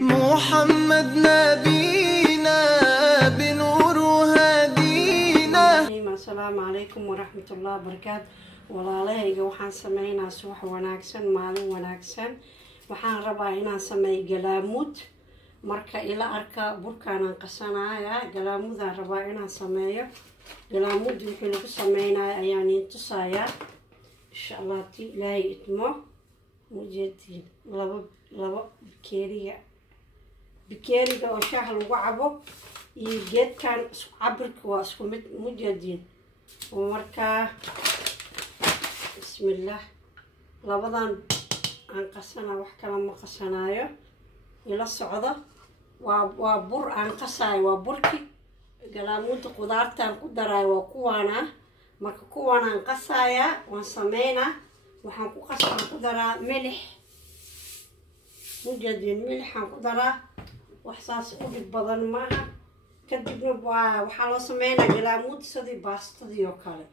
محمد نبينا بنور هدينا. السلام عليكم ورحمة الله وبركاته. walaalahayga waxaan sameynaa subax wanaagsan maalin wanaagsan waxaan rabaa inaan sameeyo galaamud marka ila arka burkaan qasanaya galaamudaan rabaa inaan sameeyo galaamud wixii lagu sameeyay ayaan intusaaya insha Allah ti ilaahay idmo mujeedin laba bikeeriga oo shaah lagu cabo iyo geedkan cabirka waa isku mid mujeedin marka بسم الله لبضان عن قصنا وحكلا ما قصنايو إلى الصعدة وبر عن قصاي وبركي قلامود قدرتان قدراي وكوانا ما كوانا عن قصايا وصمينا وحنكو قصنا قدرا ملح مجدين ملح عن قدرا وحساس قدر بدن معها كدبنا وحالا صمينا قلامود صدي باستو ديو كالي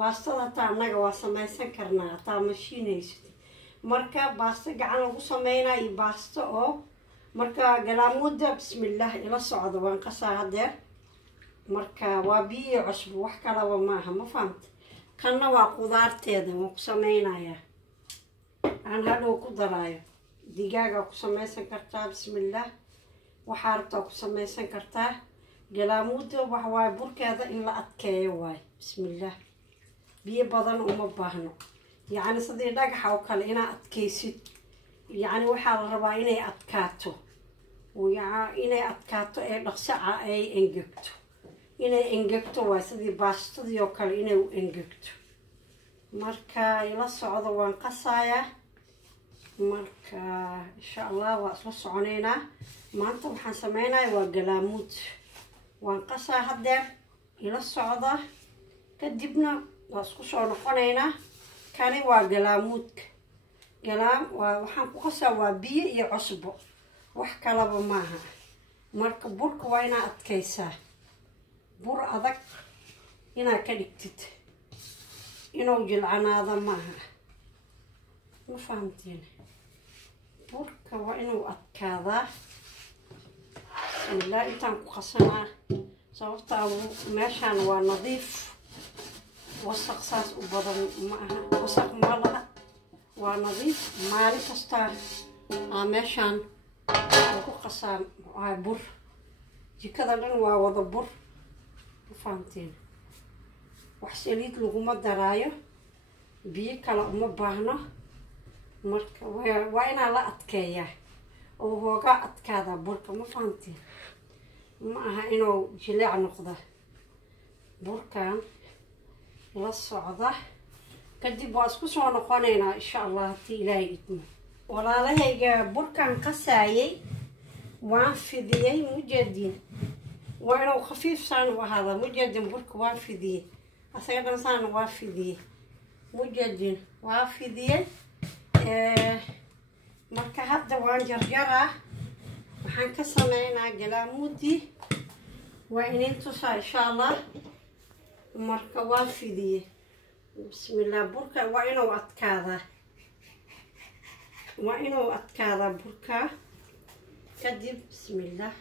baastada taa anaga waa samaysan karnaa taa mashiinaysid marka baasta gacan lagu sameynaa iyo baasta oo marka galaamuda bismillaah ila socdo waan qasaa hadeer marka waa biyo cusub wax kale ma aha ma fahamtay kana waa qudaarteeda waan ku sameynayaa aan hadhow ku daraayo digaaga ku sameysan kartaa bismillaah waxa rabtaa ku sameysan kartaa galaamuda waxa waa burkeeda in la adkeeyo waay bismillaah biyo badan uma baahno yani sidii dhagaxa oo kale ina adkeysid yani waxa la rabaa inay adkaato inay adkaato ee dhaqsaca ay engegto waa sidii baastadii oo kale inay u engegto marka ila socdo waan qasaaya marka insha Allah waa isla soconeynaa maanta waxaan sameynayaa waa galaamud waan qasaa hadeer ila socda kadibna واسكو سو نقونينا كاني وا غلامودك غلام waxaan ku qasaa waa biyo iyo cusbo wax kala maaha marka burka waa ina adkeysaa bur adag ina ka dhigtid inuu jilcanaado maaha ma fahamteen burka waa inuu adkaada ilaa intaan ku qasanaa sababta meeshan waa nadiif وسق ساس وبدن معها وسق مالها ونظيف مالي كستا عمشان وقصان عبر جي كذا لن ووضع بر فهمتين وحسيليت لغومة دراية بي كلا أم باهنا مرك وين على أتكيا وهو قا أتكادا برك ما فهمتين معها إنه جلع نقطة بركان لا الصعدة كدي باسكو سو نقونينا إن شاء الله تي إلهي إتنا ولا لهي بركان قسايي وان فديي مجدين وانو خفيف سان وهذا مجدين برك وان فديي أسيقا سان وان فديي مجدين وان فديي marka hadda waan jarjaraa waxaan ka sameynaa galaamudi waa inay tusaa insha Allah marka waa fidiye bismillah burka waa inuu adkaada burka kadib bismillah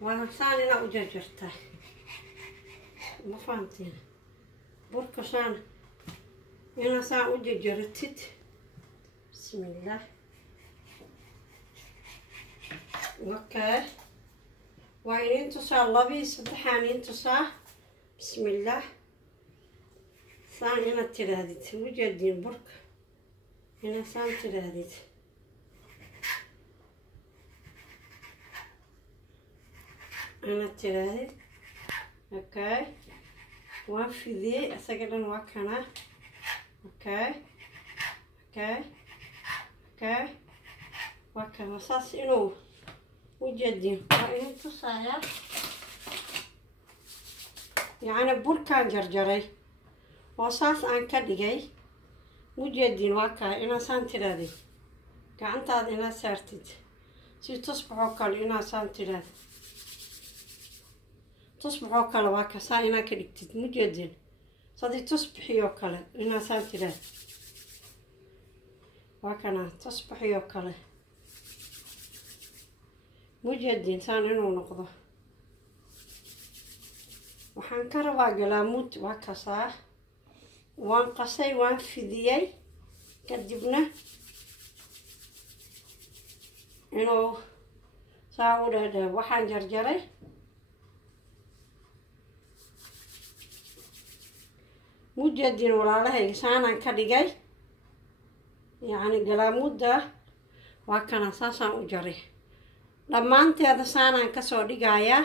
waa saan ina u jarjartaa ma fahamteen burka saan ina saan u jarjartid bismillah okay waa inuu tusaa labi saddexaan intusaa بسم الله سان هنا تراديت مجدين برك هنا سان تراديت هنا تراديت اوكي وان في ذي اسقلن واكنا اوكي واكنا ساس انو مجدين وان تصايا يعني بركان جرجري وصاص عن كدجي مجدين واكا إنا سانترادي كعنت هذا إنا سارتد سي تصبحوا كل إنا سانتراد تصبحوا كل واكا سا إنا كدكتد مجدين صدي تصبحي وكل إنا سانتراد واكنا تصبحي وكل mujeedin saan inuu noqdo waxaan ka rabaa galaamud waa kasaa waan qasay waan fidiyay kadibna inuu saa u dhaadhaa waxaan jarjaray mujeedin walaalahayga saanaan ka dhigay yacni galaamudda waa kana saasaan u jaray dhammaanteeda saanaan kasoo dhigayaa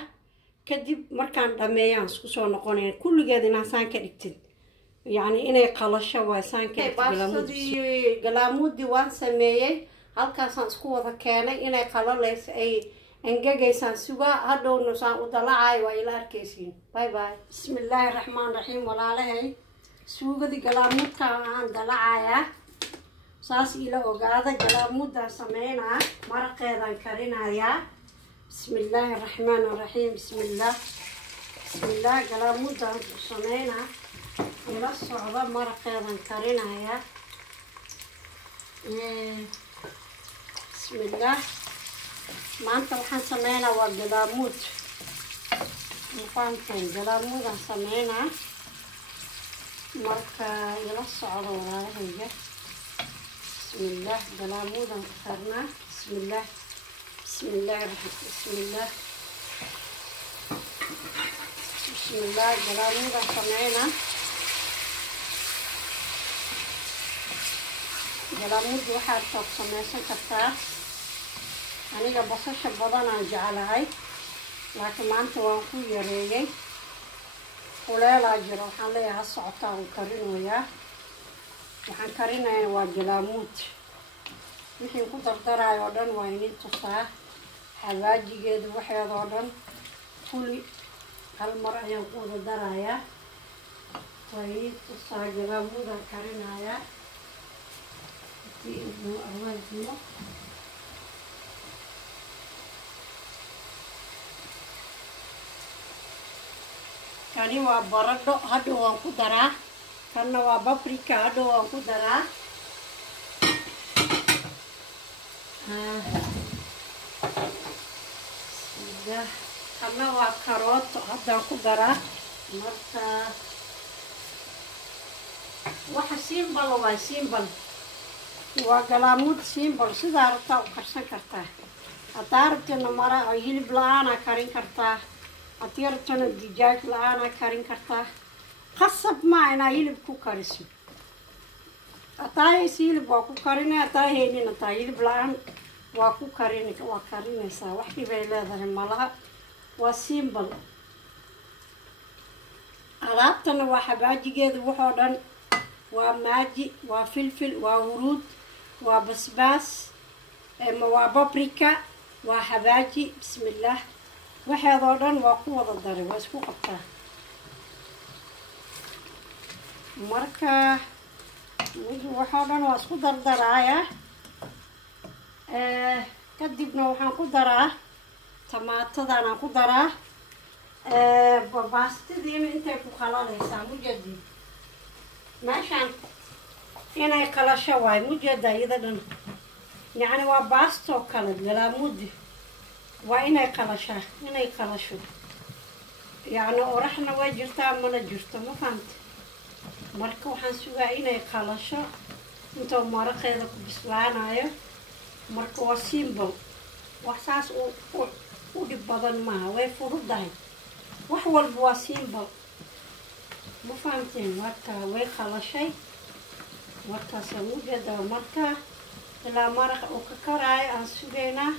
kadib markaan dhameeyaan isku soo noqonaya kulligeed inaan saan ka dhigtid yacni inay qalasho waay saan ka dhigtid galaamuddii waan sameeyey halkaasaan isku wada keenay inay qalalayso ay engegaysaan sugaa hadhowna saan u dalacayo waa ila arkaysiin bye bye bismillaahi raxmaan raxiim walaalahay suugadii galaamudka aan dalacayaa saas ila ogaada galaamudaan sameynaa maraqeedaan karinayaa bismillaahi raxmaan raxiim bismillaah galaamudaan sameynaa ila socda maraqeedaan karinayaa bismillaah maanta waxaan sameynaa waa galaamud mufaanteen galaamudaan sameynaa marka ila socda walaalahayga bismillaah galaamudaan karnaa bismillaah galaamudaan sameynaa galaamudda waxaad toog sameysan kartaa aniga basasha badanaan jeclahay laakiin maanta waan ku yareeyey kuleelaa jiro waxaan leeyahay ha socotaa uu karinayaa waxaan karinayaa waa galaamud wixii ku dardarayo oo dhan waa inin tusaa xawaajigeedu waxeedoo dhan kuli hal mar ayaan ku wada darayaa waa inin tusaa galaamudaan karinayaa awaaldiyo kani waa baradho hadhow waan ku daraa kanna waa babrika hadhow waan ku daraa kanna waa karooto haddaan ku daraa marka waxa siimbal waa siimbal waa galaamud siimbal sidaa rabtaa u karsan kartaa haddaa rabtana mara hilib la-aanaa karin kartaa haddii rabtana dijaaj la-aanaa karin kartaa qasab maa inaa hilib ku kariso haddaa haysi hilib waa ku karinay haddaa haynin hataa hilib la-aan waa ku waa karinaysaa wax dhibay leedahay malaha waa siimbal alaabtana waa xabaajigeeda waxoo dhan waa maaji waa filfil waa huruud waa basbaas waa babrika waa xabaaji bismillaah waxeedoo dhan waa ku wada daray waa isku qabtaa marka waxoo dhan waa isku dardaraaya kadibna waxaan ku daraa tamaatadaan ku daraa baastadiina intay ku qalaleysaa mujeedin meeshaan inay qalasho waay mujeeda iyada dhan yacni waa baastoo kale galaamudi waa inay qalashaa inay qalasho yacni oraxna way jirtaa mana jirto ma fahamta marka waxaan sugaa inay qalasho intoo maraqeeda ku bislaanayo marka waa siimbal wax saas u dhib badan maaha way fududahay wax walba waa siimbal ma fahamteen marka way qalashay markaasa mujeeda marka ilaa maraqa uu ka karaayo aan sugaynaa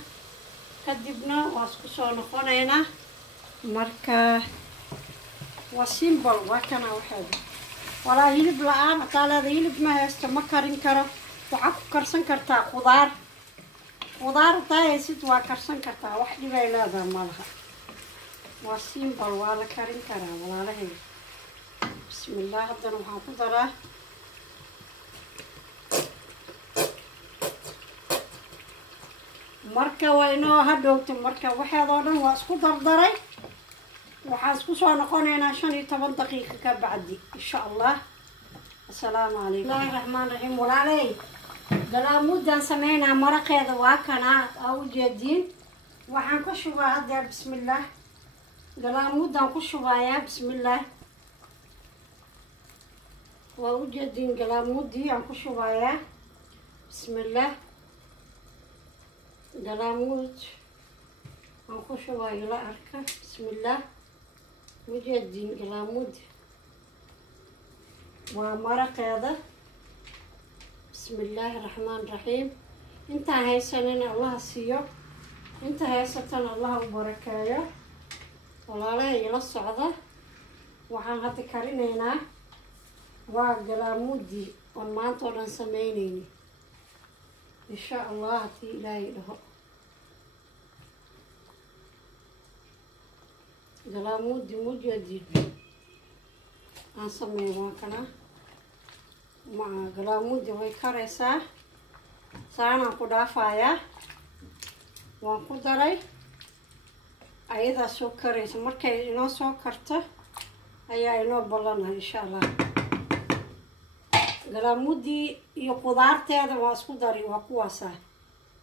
kadibna waa isku soo noqonaynaa marka waa siimbal waa kana waxeeda walaa hilib la-aan hataa leeda hilib ma haysto ma karin karo waxaa ku karsan kartaa khudaar hataa haysid waa karsan kartaa wax dhibay leedaha malaha waa siimbal waa la karin karaa walaalahayda bismillaah haddana waxaan ku daraa marka waa inoo hadhowto marka waxeedoo dhan waa isku dardaray waxaan isku soo noqonaynaa 15 daqiiqo ka bacdi insha allah assalaamu calaykum bismillaahi raxmaan raxiim walaalay galaamuddaan sameynaa maraqeeda waa kana aa u jeediin waxaan ku shubaa hadda bismillaah galaamuudaan ku shubayaa bismillaah waa u jeedin galaamuudii aan ku shubayaa bismillaah galaamuud aan ku shubayo la arka bismillaah u jeedin galaamuud waa maraqeeda bismillaahi raxmaan raxiim intaan haysanin allah siiyo inta haysatan allah u barakeeyo walaalaha ila socda waxaan hadda karinaynaa waa galaamuudii oon maanta oo dhan samaynayni insha allah haddii ilaahay dhaho galaamuudii mujeedii aan sameeyo waa kana galaamuudii way karaysaa saanaan ku dhaafayaa waan ku daray ayadaa soo karaysa markay inoo soo karto ayaa inoo ballanahay insha allah galaamuudii iyo qudaarteeda waa isku dari waa kuwaasaa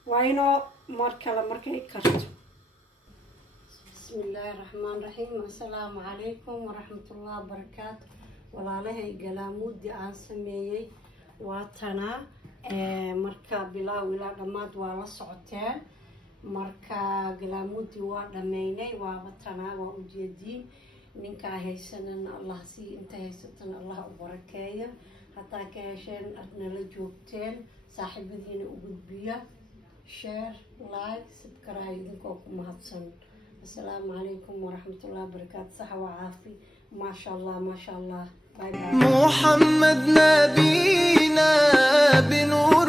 waa inoo mar kale markay karto bismillaahi raxmaan raxiim assalaamu calaykum waraxmatullaahi wabarakaatu walaalahay galaamuudii aan sameeyey waa tanaa marka bilaaw ilaa dhammaad waa la socoteen marka galaamuudii waa dhammaynay waaba tanaa waa ujeediin ninkaa haysanana allah sii inta haysatana allah u barakeeya hataa ka hesheen adnala joogteen saaxiibadiina u gudbiya share like subscribe idinkoo ku mahadsan assalaamu calaykum waraxmatullaahi wabarakaatu saxa waa caafi maasha allah maasha allah باي باي. محمد نبينا بنور